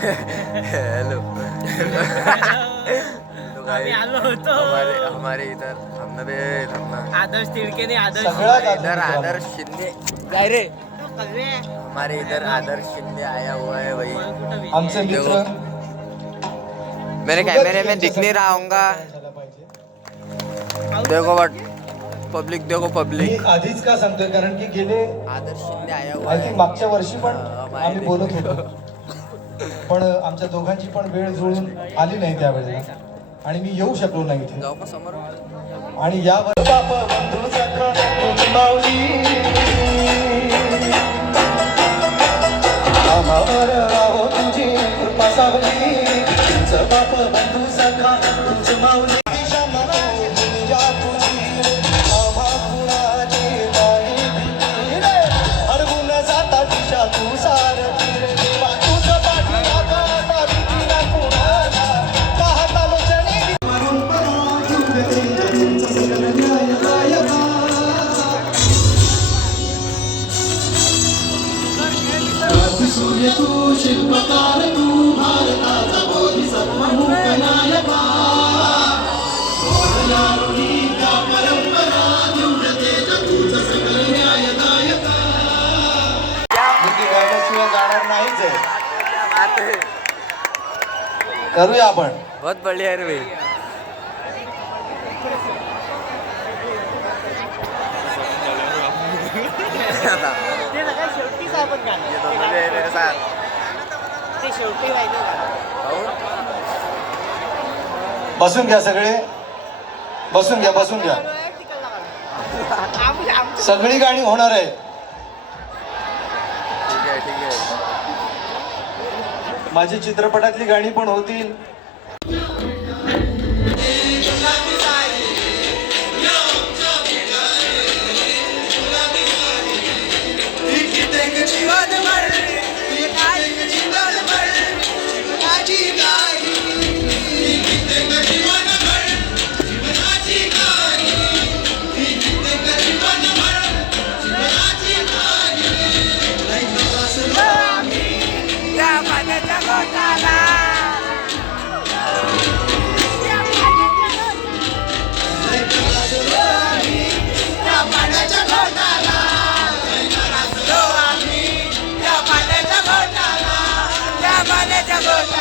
Hello आम्ही आलो होतो हमारे इधर हमने आदर्श तिडकेने इधर आदर्श शिंदे काय रे हमारे इधर आदर्श शिंदे आया हुआ है भाई आमचे मित्र मेरे कैमरे में दिख नहीं रहा होगा देखो बट पब्लिक देखो मी पब्लिक आधीच का सांगतोय कारण की गेले आदर्श शिंदे आया हुआ आय है थिंक मागच्या वर्षी पण आम्ही बोलत होतो पण आमच्या दोघांची पण वेळ जुळून आली नाही त्यावेळेला आणि मी येऊ शकलो नाही इथे जाऊ का समोर आणि यावर बाप बंधू सखा माऊली आम्हावर राहो तुझी कृपा सावली तुझं बाप बंधू सखा तुझं माऊली तू शिल्पकार तू भारताचा बोधिसत्व नायका परंपरा तीव्रतेच्या तूच सकल न्यायदायका गीत गायल्याशिवाय गाणार नाहीच आहे करूया आपण बहुत बढ़िया रे भाई मेरे साथ बसून घ्या सगळे बसून घ्या सगळी गाणी होणार आहे ठीक है माझी चित्रपटातली गाणी पण होतील Go!